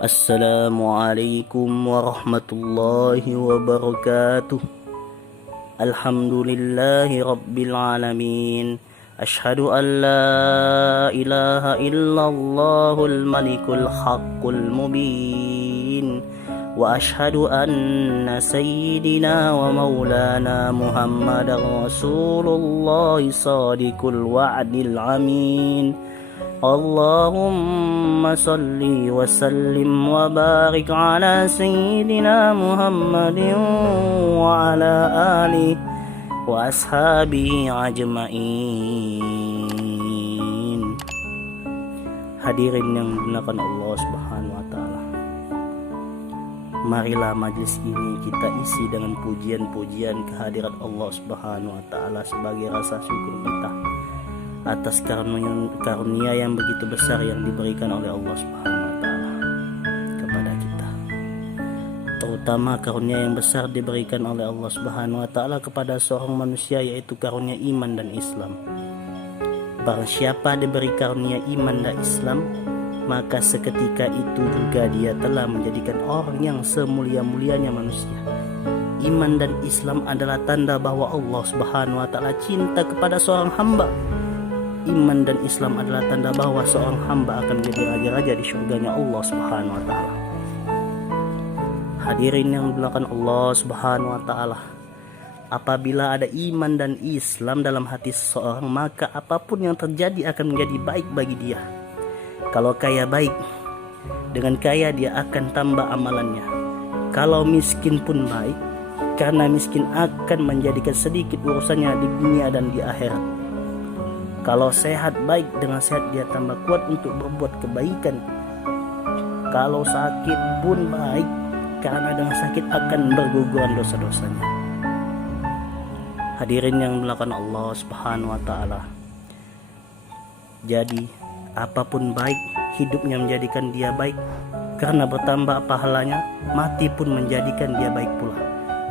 Assalamualaikum warahmatullahi wabarakatuh. Alhamdulillahi rabbil alamin. Ashhadu an la ilaha illallahul malikul haqqul mubin. Wa ashhadu anna sayyidina wa maulana Muhammadar Rasulullah sadiqul wa'dil amin. Allahumma salli wa sallim wa barik ala sayyidina Muhammadin wa ala alihi wa ashabihi ajma'in. Hadirin yang dimuliakan Allah Subhanahu wa taala. Marilah majlis ini kita isi dengan pujian-pujian kehadirat Allah Subhanahu wa taala sebagai rasa syukur kita atas karunia yang begitu besar yang diberikan oleh Allah Subhanahu wa taala kepada kita. Terutama karunia yang besar diberikan oleh Allah Subhanahu wa taala kepada seorang manusia, yaitu karunia iman dan Islam. Barang siapa diberi karunia iman dan Islam, maka seketika itu juga dia telah menjadikan orang yang semulia-mulianya manusia. Iman dan Islam adalah tanda bahwa Allah Subhanahu wa taala cinta kepada seorang hamba. Iman dan Islam adalah tanda bahwa seorang hamba akan menjadi raja-raja di syurganya Allah Subhanahu wa taala. Hadirin yang dimuliakan Allah Subhanahu wa taala, apabila ada iman dan Islam dalam hati seseorang, maka apapun yang terjadi akan menjadi baik bagi dia. Kalau kaya baik, dengan kaya dia akan tambah amalannya. Kalau miskin pun baik, karena miskin akan menjadikan sedikit urusannya di dunia dan di akhirat. Kalau sehat baik, dengan sehat dia tambah kuat untuk berbuat kebaikan. Kalau sakit pun baik, karena dengan sakit akan berguguran dosa-dosanya. Hadirin yang dimuliakan Allah Subhanahu wa taala. Jadi apapun baik, hidupnya menjadikan dia baik karena bertambah pahalanya, mati pun menjadikan dia baik pula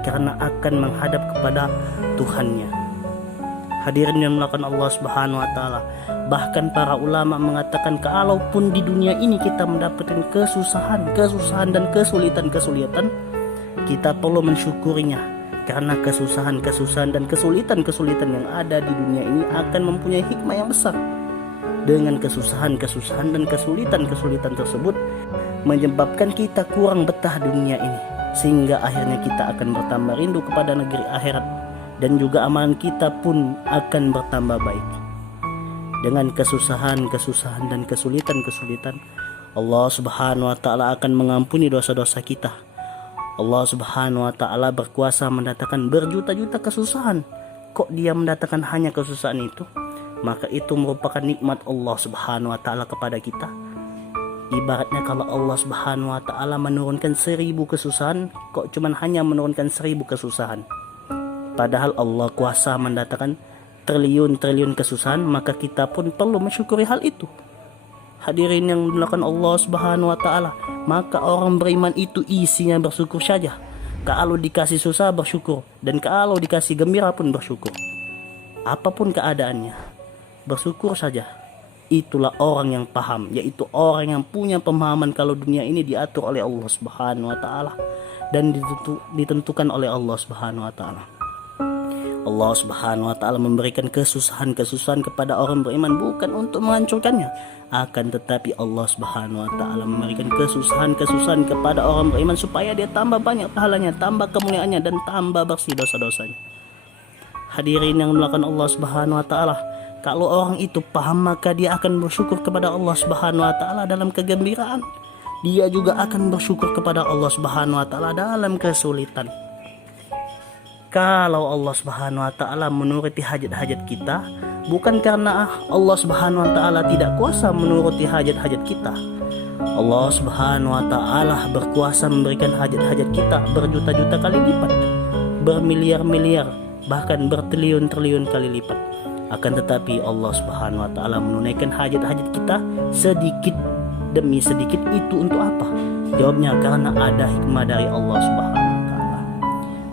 karena akan menghadap kepada Tuhannya. Hadirin yang dimuliakan Allah Subhanahu wa taala, bahkan para ulama mengatakan kalaupun di dunia ini kita mendapatkan kesusahan dan kesulitan, kita perlu mensyukurinya karena kesusahan dan kesulitan yang ada di dunia ini akan mempunyai hikmah yang besar. Dengan kesusahan dan kesulitan tersebut menyebabkan kita kurang betah dunia ini, sehingga akhirnya kita akan bertambah rindu kepada negeri akhirat, dan juga amalan kita pun akan bertambah baik. Dengan kesusahan dan kesulitan, Allah Subhanahu wa taala akan mengampuni dosa-dosa kita. Allah Subhanahu wa taala berkuasa mendatangkan berjuta-juta kesusahan. Kok dia mendatangkan hanya kesusahan itu? Maka itu merupakan nikmat Allah Subhanahu wa taala kepada kita. Ibaratnya kalau Allah Subhanahu wa taala menurunkan 1000 kesusahan, kok cuman hanya menurunkan 1000 kesusahan. Padahal Allah kuasa mendatangkan triliun kesusahan, maka kita pun perlu mensyukuri hal itu. Hadirin yang dimuliakan Allah Subhanahu wa taala, maka orang beriman itu isinya bersyukur saja. Kalau dikasih susah bersyukur, dan kalau dikasih gembira pun bersyukur. Apapun keadaannya, bersyukur saja. Itulah orang yang paham, yaitu orang yang punya pemahaman kalau dunia ini diatur oleh Allah Subhanahu wa taala dan ditentukan oleh Allah Subhanahu wa taala. Allah Subhanahu wa taala memberikan kesusahan kepada orang beriman bukan untuk menghancurkannya, akan tetapi Allah Subhanahu wa taala memberikan kesusahan kepada orang beriman supaya dia tambah banyak pahalanya, tambah kemuliaannya, dan tambah bersih dosa-dosanya. Hadirin yang dimuliakan Allah Subhanahu wa taala, kalau orang itu paham, maka dia akan bersyukur kepada Allah Subhanahu wa taala dalam kegembiraan. Dia juga akan bersyukur kepada Allah Subhanahu wa taala dalam kesulitan. Kalau Allah Subhanahu wa taala menuruti hajat-hajat kita, bukan karena Allah Subhanahu wa taala tidak kuasa menuruti hajat-hajat kita. Allah Subhanahu wa taala berkuasa memberikan hajat-hajat kita berjuta-juta kali lipat, bermiliar-miliar, bahkan bertriliun-triliun kali lipat. Akan tetapi Allah Subhanahu wa taala menunaikan hajat-hajat kita sedikit demi sedikit. Itu untuk apa? Jawabnya karena ada hikmah dari Allah Subhanahu wa taala.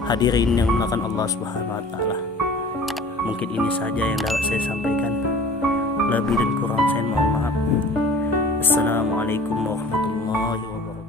Hadirin yang dimuliakan Allah Subhanahu wa taala, mungkin ini saja yang dapat saya sampaikan. Lebih dan kurang saya mohon maaf. Assalamualaikum warahmatullahi wabarakatuh.